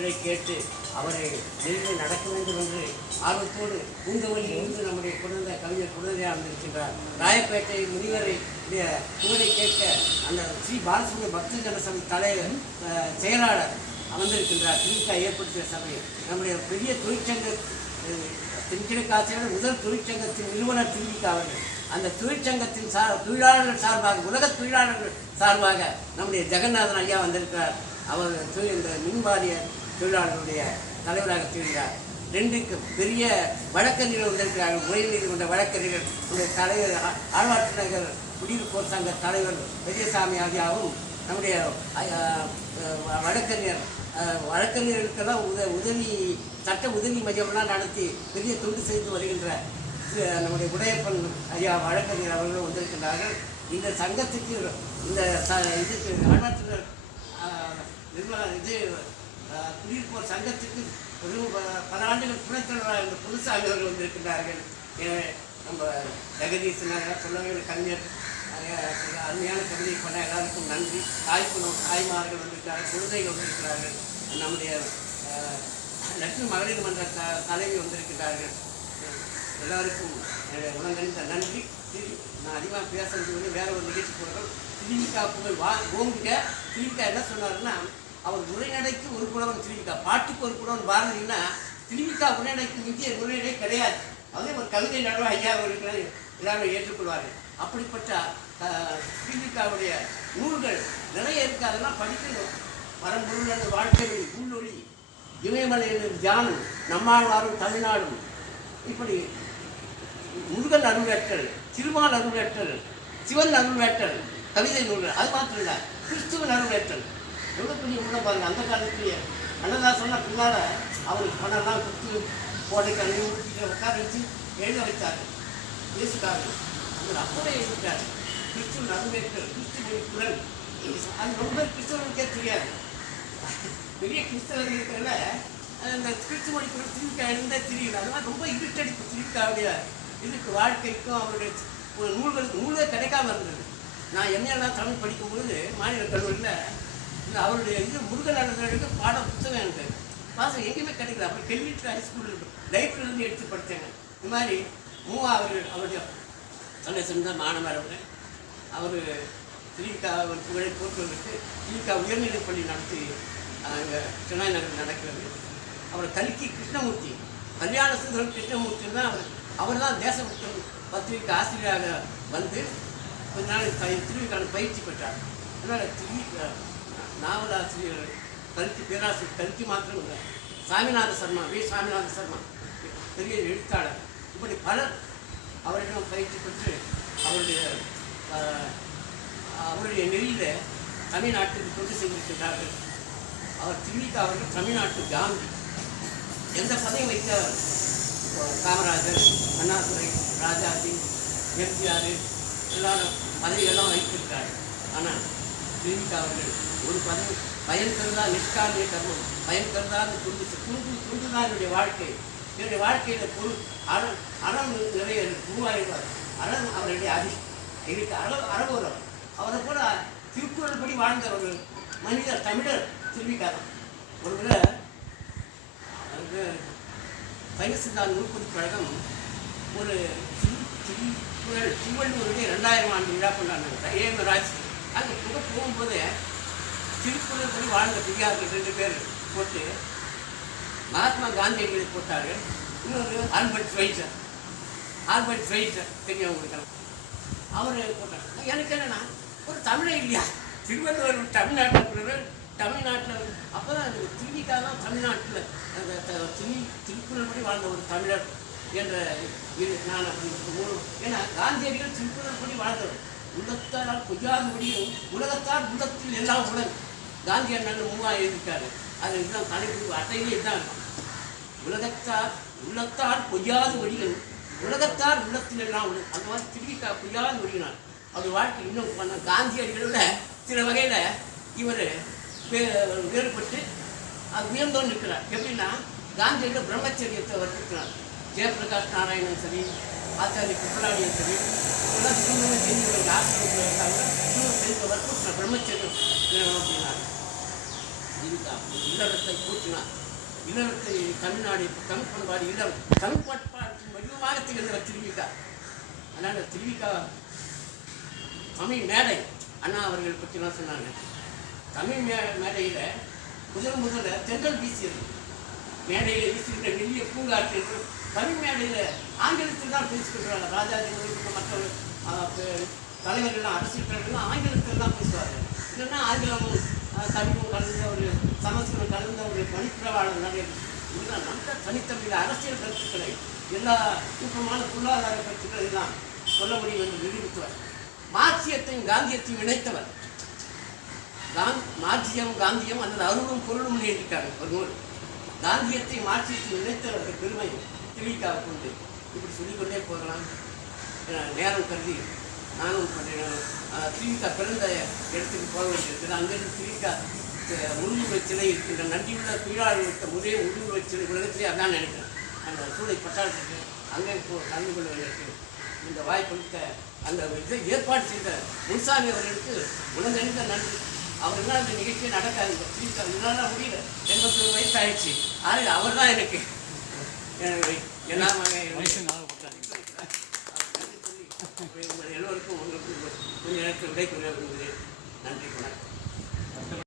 இதை கேட்டு அவரை நெருங்கி நடக்க வேண்டும் என்று ஆர்வத்தோடு பூந்தவழி இருந்து நம்முடைய குழந்தை கவிஞர் குழந்தையாக இருந்திருக்கின்றார் ராயப்பேட்டை முனிவரை உடைய புகழை கேட்க அந்த ஸ்ரீ பாலசுப்ரமணிய பக்த ஜனசபை தலைவர் செயலாளர் அமர்ந்திருக்கின்றார். திமுக ஏற்படுத்திய சபை நம்முடைய பெரிய தொழிற்சங்க அஹ், ஆசிரியர் முதல் தொழிற்சங்கத்தின் நிறுவனர் திமுக அவர்கள். அந்த தொழிற்சங்கத்தின் சார் தொழிலாளர்கள் சார்பாக உலக தொழிலாளர்கள் சார்பாக நம்முடைய ஜெகநாதன் ஐயா வந்திருக்கிறார். அவர் தொழில் இந்த மின்வாரிய தொழிலாளர்களுடைய தலைவராக திகழ்கிறார். ரெண்டுக்கு பெரிய வழக்கறிஞர்கள் வந்திருக்கிறார்கள் உயர் நீதிமன்ற வழக்கறிஞர்கள் உடைய தலைவர் ஆ- நகர் குடியிருப்போர் சங்க தலைவர் பெரியசாமி ஆகியாவும் நம்முடைய வழக்கறிஞர் வழக்கறிஞர்களுக்கெல்லாம் உத உதவி சட்ட உதவி மையம்லாம் நடத்தி பெரிய தொண்டு செய்து வருகின்ற நம்முடைய உடையப்பன் ஐயா வழக்கறிஞர் அவர்களும் வந்திருக்கின்றார்கள். இந்த சங்கத்துக்கு இந்த இதுக்கு ஆழ்வார்த்தினர் நிர்வாக இது குடியிருப்போர் சங்கத்துக்கு ஒரு ப- பல ஆண்டுகள் துணைத்தலைவராக இருந்த புதுசாக புதுசாமி அவர்கள் நம்ம ஜெகதீசன் சொல்லவேண்டிய கலைஞர் அருமையான கவிதை பண்ண எல்லாருக்கும் நன்றி. தாய்க்குணம் தாய்மார்கள் வந்திருக்கிறார்கள் குழந்தைகள் வந்திருக்கிறார்கள். நம்முடைய லட்சுமி மகளிர் மன்ற த தலைவி வந்திருக்கிறார்கள் எல்லாருக்கும் என்னுடைய உணர்ந்த நன்றி. திரு நான் அதிகமாக பேசுறது வந்து வேற ஒரு நிகழ்ச்சி போகிறோம் திமுக புகழ் வா ஓங்குக. திமுக என்ன சொன்னாருன்னா அவர் உரைநடைக்கு ஒரு புலவன் திருமிக்கா பாட்டுக்கு ஒரு புலவன் பாரதினா திருமிக்கா உரைநடைக்கு இந்திய உரைநடை கிடையாது. அதே ஒரு கவிதை நடுவ ஐயா அவர்கள் எல்லாரும் ஏற்றுக்கொள்வார்கள் அப்படிப்பட்ட திருமிக்காவுடைய நூல்கள் நிறைய இருக்கு. அதெல்லாம் படிக்கணும். பரம்பொருளது வாழ்க்கையில் உள்ளொளி இமயமலையின் தியானம் நம்மாழ்வாரும் தமிழ்நாடும். இப்படி முருகன் அருள்வேற்றல் திருமால் அருள்வேற்றல் சிவன் அருள்வேற்றல் கவிதை நூல்கள். அது மாத்திரம் இல்லை கிறிஸ்துவன் அருள்வேற்றல். எவ்வளோ பெரிய உள்ள பாருங்க அந்த காலத்துலேயே. அன்னதாசன்னா பின்னால் அவருக்கு பணம்லாம் கொடுத்து கோடை கல்வி உட்கார வச்சு எழுத வச்சாரு இயேசுக்காரர் அவர் அப்படியே எழுதிட்டார். கிறிஸ்துவன் நடுவேற்கர் கிறிஸ்துவின் குரல். அது ரொம்ப கிறிஸ்தவனுக்கே தெரியாது. பெரிய கிறிஸ்தவர்கள் இருக்கிறதுல அந்த கிறிஸ்து மொழிக்குள்ள திருவிக்கா இருந்தால் தெரியல அதெல்லாம் ரொம்ப இருட்டடிப்பு திருவிக்காவுடைய இதுக்கு வாழ்க்கைக்கும் அவருடைய ஒரு நூலே கிடைக்காம இருந்தது. நான் என்னெல்லாம் தமிழ் படிக்கும்பொழுது மாநில கல்லூரியில் அவருடைய இது முருகன் பாட புத்தகம் எனக்கு. பாசம் எங்கேயுமே கிடைக்கல. அப்புறம் கெல்விட்டு ஹைஸ்கூல் லைப்ரரியிலேருந்து எடுத்து படித்தேங்க. இது மாதிரி மூவா அவர் அவருடைய தன்னை சேர்ந்த மாணவர் அவர் அவர் திரிகா ஒரு புகழை போற்றுவதற்கு திரிகா உயர்நிலைப் பள்ளி நடத்தி அங்கே சென்னாய் நகர் நடக்கிறது. அவர் கல்கி கிருஷ்ணமூர்த்தி. கல்யாண சுந்தரம் கிருஷ்ணமூர்த்தி தான் அவர் அவர் தான் தேசபக்தன் பத்திரிகை ஆசிரியராக வந்து கொஞ்ச நாள் திருவிக்கான பயிற்சி பெற்றார். அதனால் திரு நாவலாசிரியர் கல்கி பேராசிரியர் கல்கி மாத்திரம் இல்லை. சாமிநாத சர்மா வி. சாமிநாத சர்மா பெரிய எழுத்தாளர். இப்படி பலர் அவரிடம் பயிற்சி பெற்று அவருடைய அவருடைய நெறியில் தமிழ்நாட்டுக்கு தொண்டு செய்திருக்கிறார்கள் அவர் திமுக அவர்கள் தமிழ்நாட்டு காந்தி. எந்த பதவியும் வைத்த காமராஜர் அண்ணாதுரை ராஜாஜி எம்ஜிஆர் எல்லாரும் பதவியெல்லாம் வைத்திருக்கிறார் ஆனால் திருவிக்கா அவர்கள் ஒரு பதவி பயன் கருதா நிஷ்காமிய கர்மம் பயன் கருதாத துண்டு துண்டு துண்டுதான் என்னுடைய வாழ்க்கை. என்னுடைய வாழ்க்கையில் பொருள் அறம் அறம் நிறைய உருவாகிடுவார் அறம் அவருடைய அதி இருக்கு அற அறவோரம் அவரை கூட திருக்குறள் படி வாழ்ந்த ஒரு மனிதர் தமிழர் திருவிக்காதான் ஒரு முறை அது சைவ சித்தாந்த கழகம் ஒரு திருக்குறள் திருவள்ளுவருடைய ரெண்டாயிரம் ஆண்டு விழா கொண்டாடினாங்க ஏ ராஜ் அங்கே புக போகும்போது திருக்குறள் படி வாழ்ந்த பெரியார்கள் ரெண்டு பேர் போட்டு மகாத்மா காந்தியடிகளை போட்டார் இன்னொரு ஆல்பர்ட் ஸ்வைசர். ஆல்பர்ட் ஸ்வைசர் தெரியும் உங்களுக்கு அவர் போட்டார். எனக்கு என்னன்னா ஒரு தமிழே இல்லையா? திருவள்ளுவர் தமிழ்நாட்டில் தமிழ்நாட்டில் அப்போ தான் அந்த திருவிக்காதான் தமிழ்நாட்டில் அந்த த- திரு திருக்குறள் படி வாழ்ந்த ஒரு தமிழர் என்ற இது நான் அப்படி ஒரு- ஏன்னா காந்தியடிகள் திருக்குறள் படி வாழ்ந்தவர். உள்ளத்தால் பொய்யாத முடியும். உலகத்தார் உள்ளத்தில் எல்லாம் உலகம். காந்தி அண்ணன் மூவா எழுதிட்டாரு. அது இதுதான் தலைப்பு அட்டையிலே தான். இருக்கும் உலகத்தார் உள்ளத்தார் பொய்யாது ஒழிகள் உலகத்தார் உள்ளத்தில் எல்லாம் உலகம். அந்த மாதிரி திருவிக்கா பொய்யாது ஒழிகினார் அவர் வாழ்க்கை இன்னும் பண்ண காந்தியடிகளில் சில வகையில் இவர் வேறுபட்டு அது உயர்ந்தோன்னு இருக்கிறார். எப்படின்னா காந்தியோட பிரம்மச்சரியத்தை வச்சிருக்கிறார் ஜெயபிரகாஷ் நாராயணன் சரி ஆச்சாரிய குப்பலாடியும் சரி இதெல்லாம் திருமணம் செஞ்சவங்க ஆசிரியர்கள் இருக்காங்க இன்னும் செஞ்ச வற்புறுத்தின பிரம்மச்சரியம் வேணும் அப்படின்னாரு இல்லறத்தை கூட்டினார் இல்லறத்தை தமிழ்நாடு தமிழ்பண்பாடு இல்லம் தமிழ் வடிவமாக திகழ்ந்தவர் திருவிக்கா அதனால் திருவிக்கா தமிழ் மேடை அண்ணா அவர்கள் பற்றிலாம் சொன்னாங்க. தமிழ் மே மேடையில் முதல் முதல்ல தென்றல் வீசியது. மேடையில் வீசுகின்ற மெல்லிய பூங்காற்று தமிழ் மேடையில் ஆங்கிலத்தில் தான் பேசிக்கின்றாங்க ராஜாஜி மற்ற தலைவர்கள்லாம் அரசியல் தலைவர்கள்லாம் ஆங்கிலத்தில் தான் பேசுவார்கள் இல்லைன்னா ஆங்கிலமும் தமிழும் கலந்த ஒரு சமஸ்கிருதம் கலந்த ஒரு மணிப்பிரவாளம் நிறைய இதெல்லாம் நல்ல தனித்தமிழ் அரசியல் கருத்துக்களை எல்லா நுட்பமான பொருளாதார கருத்துக்களை எல்லாம் சொல்ல முடியும் என்று நிரூபித்தவர். மார்க்சியத்தையும் காந்தியத்தையும் இணைத்தவர். காந்த் மார்க்சியம் காந்தியம் அல்லது அருளும் பொருளும் எழுதியிருக்காங்க ஒரு நூல். காந்தியத்தை மாற்றி நினைத்தவர்கள் பெருமை. திமுகவுக்கு உண்டு இப்படி சொல்லிக்கொண்டே போகலாம் நேரம் கருதி நானும் திமுக பிறந்த இடத்துக்கு போக வேண்டியிருக்கிறது அங்கிருந்து திமுக முன்னுரிமை சிலை இருக்கின்ற நன்றியுள்ள தொழிலாளர்களுக்கு ஒரே முன்னுரிமை சிலை உலகத்திலே அதான் நினைக்கிறேன். அந்த சூளை பட்டாளத்துக்கு அங்கே போ கலந்து வேண்டியிருக்கு. இந்த வாய்ப்பளித்த அந்த இதை ஏற்பாடு செய்த முன்சாமி அவர்களுக்கு உலகறிந்த நன்றி. அவர் என்ன இந்த நிகழ்ச்சியை நடக்காது திமுக இதனால முடியல எண்பத்தி ஒரு வயசு ஆயிடுச்சு ஆறு அவர் தான் எனக்கு எனக்கு எல்லா உங்கள் எல்லோருக்கும் உங்களுக்கு கொஞ்ச நேரத்தில் விடை கொள்ள விரும்புகிறேன்